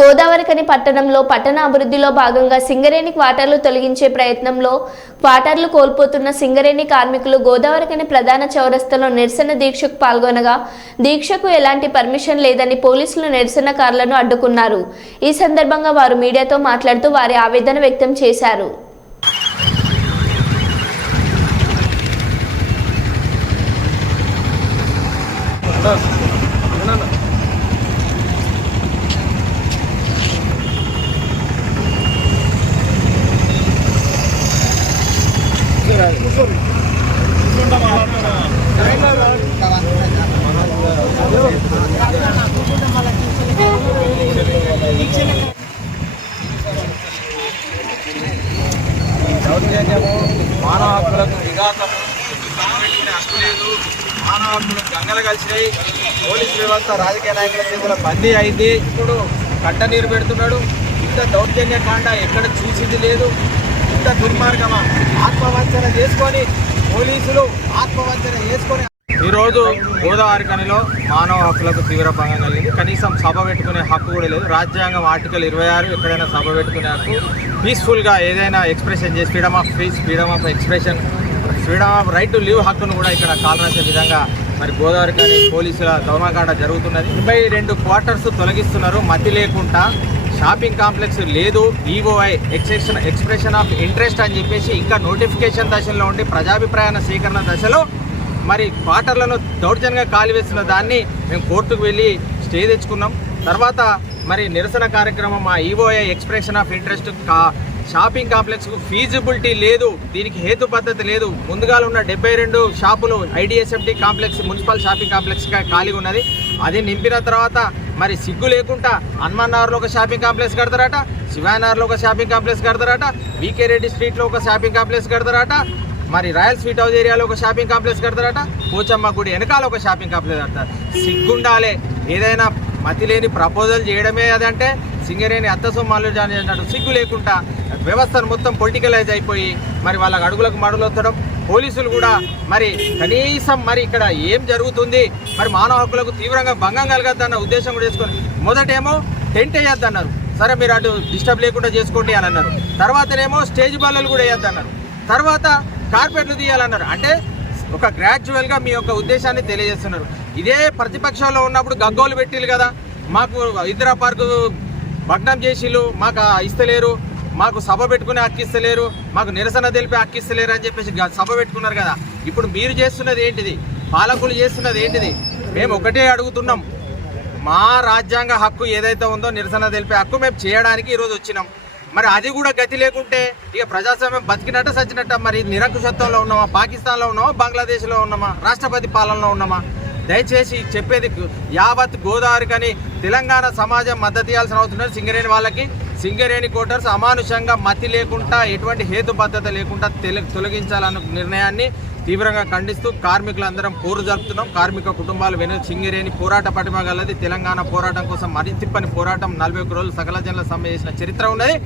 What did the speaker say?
గోదావరిఖని పట్టణంలో పట్టణ అభివృద్ధిలో భాగంగా సింగరేణి క్వార్టర్లు తొలగించే ప్రయత్నంలో క్వార్టర్లు కోల్పోతున్న సింగరేణి కార్మికులు గోదావరిఖని ప్రధాన చౌరస్తాలో నిరసన దీక్షకు పాల్గొనగా దీక్షకు ఎలాంటి పర్మిషన్ లేదని పోలీసులు నిరసనకారులను అడ్డుకున్నారు. ఈ సందర్భంగా వారు మీడియాతో మాట్లాడుతూ వారి ఆవేదన వ్యక్తం చేశారు. మానవ హక్కులకు విఘాతము, హక్కు లేదు, మానవ హక్కులు గంగలు కలిసినాయి. పోలీసు వ్యవస్థ రాజకీయ నాయకుల చేతుల బందీ అయింది. ఇప్పుడు కట్ట నీరు పెడుతున్నాడు. ఇంత దౌర్జన్య కాండ ఎక్కడ చూసింది లేదు. ఇంత దుర్మార్గమా? ఆత్మవంచన చేసుకొని పోలీసులు ఆత్మవంచన చేసుకొని ఈరోజు గోదావరిఖనిలో మానవ హక్కులకు తీవ్ర భంగం కలిగింది. కనీసం సభ పెట్టుకునే హక్కు కూడా లేదు. రాజ్యాంగం ఆర్టికల్ 26 ఎక్కడైనా సభ పెట్టుకునే హక్కు, పీస్ఫుల్గా ఏదైనా ఎక్స్ప్రెషన్ చేసి freedom of speech, freedom of expression, freedom of right to live హక్కును కూడా ఇక్కడ కాలరాసే విధంగా మరి గోదావరిఖని పోలీసుల దౌర్మాకాండ జరుగుతున్నది. 22 క్వార్టర్స్ తొలగిస్తున్నారు మతి లేకుండా. షాపింగ్ కాంప్లెక్స్ లేదు, ఈఓఐ ఎక్స్ప్రెషన్ ఆఫ్ ఇంట్రెస్ట్ అని చెప్పేసి ఇంకా నోటిఫికేషన్ దశలో ఉండి ప్రజాభిప్రాయ సేకరణ దశలో మరి క్వార్టర్లను దౌర్జన్యంగా కాలివేస్తున్న దాన్ని మేము కోర్టుకు వెళ్ళి స్టే తెచ్చుకున్నాం. తర్వాత మరి నిరసన కార్యక్రమం మా EOI expression of interest shopping కాంప్లెక్స్కు ఫీజిబిలిటీ లేదు, దీనికి హేతు పద్ధతి లేదు. ముందుగా ఉన్న 72 షాపులు ఐడిఎస్ఎఫ్టీ కాంప్లెక్స్ మున్సిపల్ షాపింగ్ కాంప్లెక్స్గా ఖాళీగా ఉన్నది. అది నింపిన తర్వాత మరి సిగ్గు లేకుండా హనుమాన్నగర్లో ఒక షాపింగ్ కాంప్లెక్స్ కడతారట, శివానగర్లో ఒక షాపింగ్ కాంప్లెక్స్ కడతారట, వికే రెడ్డి స్ట్రీట్లో ఒక షాపింగ్ కాంప్లెక్స్ కడతారట, మరి రాయల్ స్వీట్ హౌస్ ఏరియాలో ఒక షాపింగ్ కాంప్లెక్స్ కడతారట, పోచమ్మ గుడి వెనకాల ఒక షాపింగ్ కాంప్లెక్స్ కడతారు. సిగ్గుండాలే. ఏదైనా మతి లేని ప్రపోజల్ చేయడమే అదంటే సింగరేణి అత్తసొమ్మాలు చేసినట్టు సిగ్గు లేకుండా వ్యవస్థను మొత్తం పొలిటికలైజ్ అయిపోయి మరి వాళ్ళకి అడుగులకు మడుగులు వస్తడం. పోలీసులు కూడా మరి కనీసం మరి ఇక్కడ ఏం జరుగుతుంది, మరి మానవ హక్కులకు తీవ్రంగా భంగం కలగద్దన్న ఉద్దేశం కూడా చేసుకొని మొదటేమో టెంట్ వేయొద్దన్నారు. సరే మీరు అటు డిస్టర్బ్ లేకుండా చేసుకోండి అని అన్నారు. తర్వాతనేమో స్టేజ్ బాలలు కూడా వేయొద్దన్నారు. తర్వాత కార్పెట్లు తీయాలన్నారు. అంటే ఒక గ్రాడ్యువల్గా మీ యొక్క ఉద్దేశాన్ని తెలియజేస్తున్నారు. ఇదే ప్రతిపక్షంలో ఉన్నప్పుడు గగ్గోలు పెట్టిలు కదా, మాకు ఇందిరా పార్కు భగ్నం చేసిళ్ళు, మాకు ఇస్తలేరు, మాకు సభ పెట్టుకునే హక్కిస్తలేరు, మాకు నిరసన తెలిపే హక్కిస్తలేరు అని చెప్పేసి సభ పెట్టుకున్నారు కదా. ఇప్పుడు మీరు చేస్తున్నది ఏంటిది? పాలకులు చేస్తున్నది ఏంటిది? మేము ఒకటే అడుగుతున్నాం, మా రాజ్యాంగ హక్కు ఏదైతే ఉందో నిరసన తెలిపే హక్కు మేము చేయడానికి ఈరోజు వచ్చినాం. మరి అది కూడా గతి లేకుంటే ఇక ప్రజాస్వామ్యం బతికినట్ట సచ్చినట్ట? మరి నిరంకుశత్వంలో ఉన్నామా, పాకిస్తాన్లో ఉన్నామా, బంగ్లాదేశ్లో ఉన్నామా, రాష్ట్రపతి పాలనలో ఉన్నామా? దయచేసి చెప్పేది యావత్ గోదావరిఖని తెలంగాణ సమాజం మద్దతు ఇవ్వాల్సిన అవుతున్నారు. సింగరేణి వాళ్ళకి సింగరేణి కోటర్స్ అమానుషంగా మతి లేకుండా ఎటువంటి హేతుబద్ధత లేకుండా తొలగించాలన్న నిర్ణయాన్ని తీవ్రంగా ఖండిస్తూ కార్మికులందరం పోరు జరుపుతున్నాం. కార్మిక కుటుంబాలు సింగరేణి పోరాట పటిమ గలది. తెలంగాణ పోరాటం కోసం మరింతిప్పని పోరాటం 41 రోజులు సకల జనుల సమ్మె చేసిన చరిత్ర ఉన్నది.